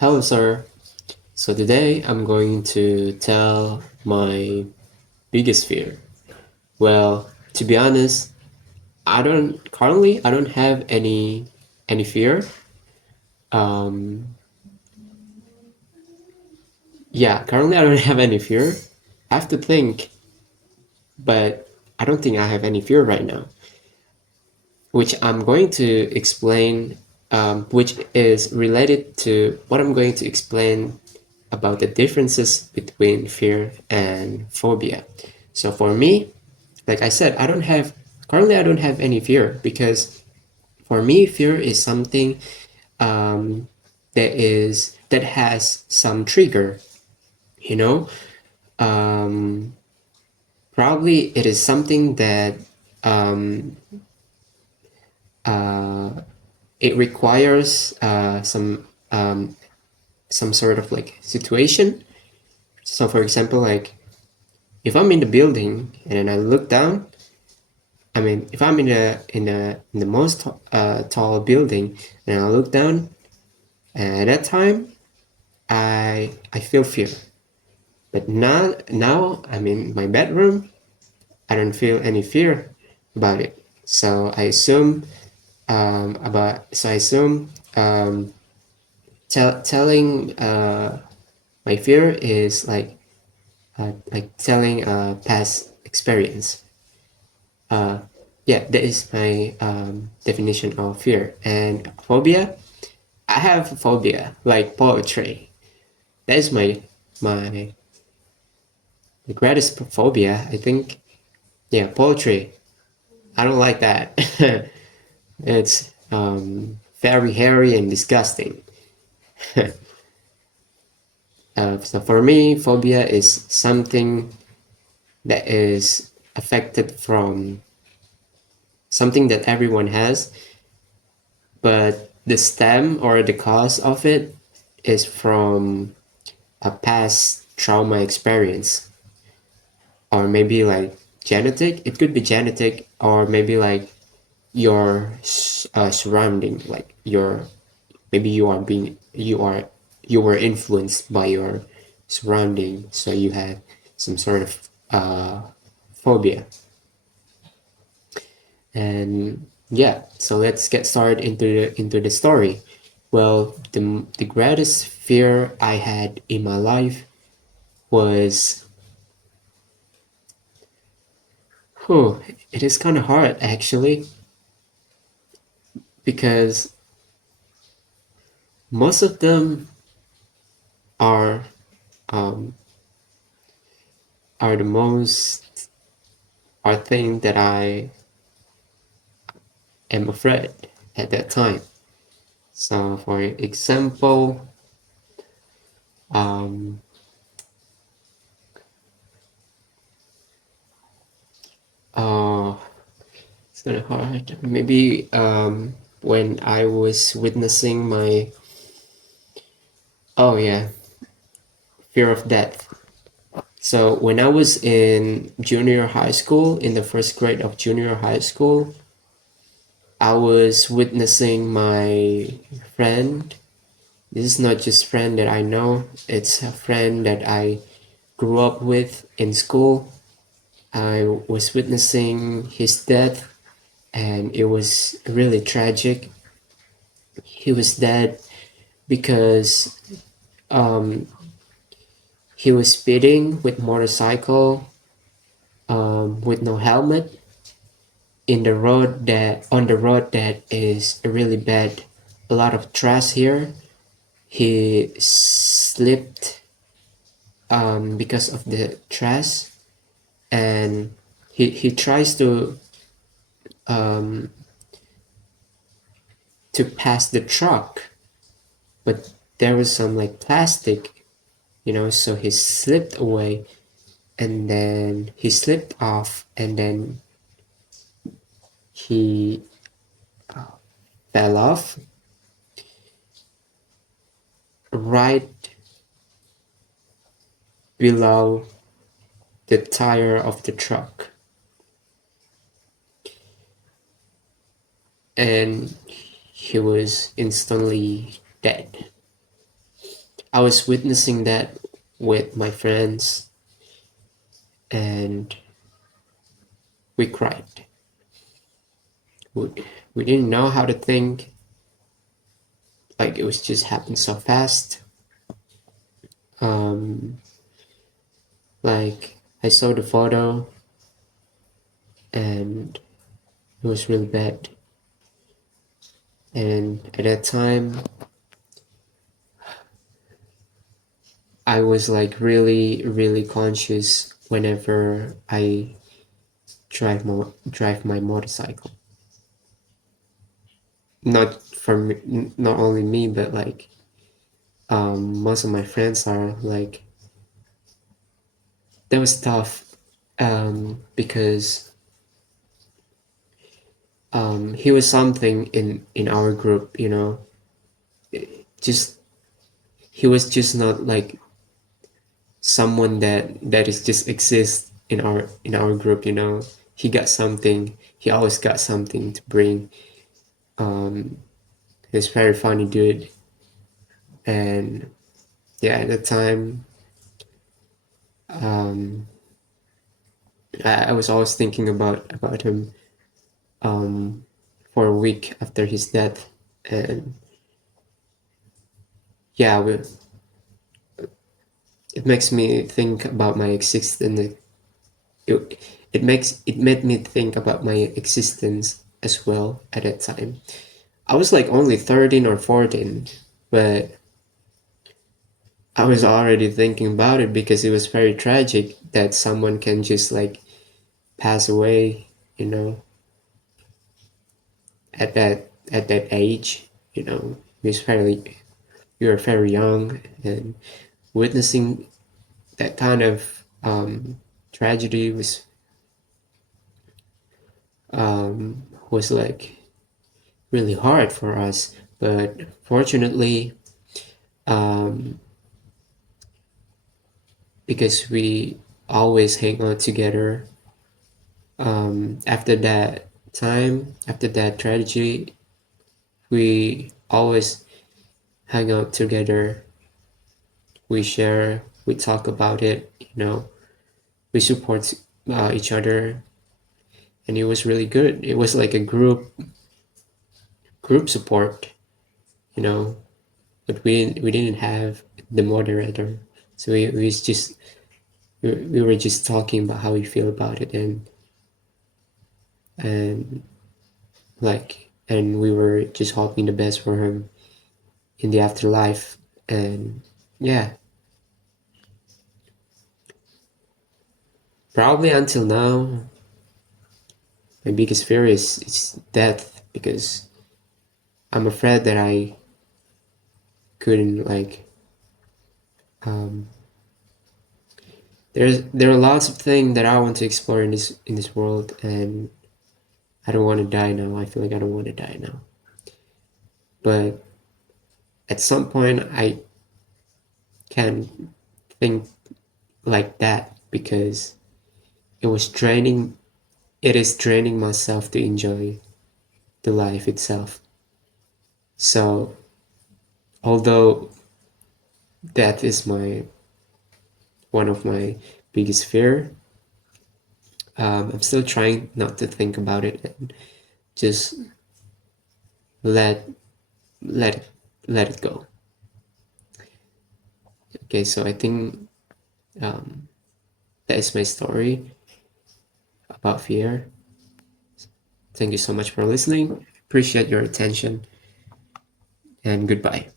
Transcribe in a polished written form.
Hello, sir. So today I'm going to tell my biggest fear. Well, to be honest, I don't have any fear. Um, yeah, currently I don't have any fear. I have to think, but I don't think I have any fear right now, which I'm going to explain, which is related to what I'm going to explain about the differences between fear and phobia. So for me, like I said, I don't have any fear because for me, fear is something that has some trigger, you know. Um, Probably it is something that um, it requires some sort of like situation. So for example, like if I'm in the building and I look down, I mean, if I'm in the most tall building and I look down, at that time I feel fear. But now I'm in my bedroom. I don't feel any fear about it. So I assume about so I assume telling my fear is like telling a past experience. Yeah, that is my definition of fear. And phobia, I have phobia like poetry. That is my the greatest phobia, I think. Yeah, poetry. I don't like that. It's very hairy and disgusting. So for me, phobia is something that is affected from something that everyone has, but the stem or the cause of it is from a past trauma experience, or maybe like genetic. It could be genetic, or maybe like your surrounding, like your maybe you were influenced by your surrounding, so you had some sort of phobia. And yeah, so let's get started into the story. Well, the greatest fear I had in my life was, oh, it is kind of hard actually, because most of them are um, are the most are things that I am afraid at that time. So, for example, um, uh, it's kind of hard. Maybe when I was witnessing my, oh yeah, fear of death. So when I was in junior high school, in the first grade of junior high school, I was witnessing my friend. This is not just friend that I know, it's a friend that I grew up with in school. I was witnessing his death and it was really tragic. He was dead because um, he was speeding with motorcycle with no helmet in the road that on the road that is really bad. A lot of trash here. He slipped because of the trash, and he tries um, to pass the truck, but there was some like plastic, so he slipped away, and then he slipped off, and then he fell off right below the tire of the truck, and he was instantly dead. I was witnessing that with my friends, and we cried. We, we didn't know how to think. Like, it was just happened so fast. Um, like, I saw the photo, and it was really bad. And at that time, I was like really, really conscious whenever I drive my motorcycle. Not for me, not only me, but like most of my friends are like, that was tough, because he was something in our group, you know. Just he was just not like someone that is just exists in our group, you know. He got something. He always got something to bring. He's very funny dude, and yeah, at the time, I was always thinking about him for a week after his death, and yeah, it makes me think about my existence. It made me think about my existence as well at that time. I was like only 13 or 14, but I was already thinking about it because it was very tragic that someone can just like pass away, you know, at that age, you know. We were very young, and witnessing that kind of tragedy was like really hard for us. But fortunately, because we always hang out together, after that time, after that tragedy, we always hang out together. We share, we talk about it, you know, we support each other, and it was really good. It was like a group support, you know, but we didn't have the moderator, so we were just talking about how we feel about it, and and we were just hoping the best for him in the afterlife. And yeah, probably until now, my biggest fear is death, because I'm afraid that I couldn't like there are lots of things that I want to explore in this world, and I don't want to die now. I feel like I don't want to die now. But at some point I can think like that, because it was draining it is draining myself to enjoy the life itself. So although that is my one of my biggest fear, I'm still trying not to think about it, and just let let it let it go. Okay, so I think that is my story about fear. Thank you so much for listening. Appreciate your attention, and goodbye.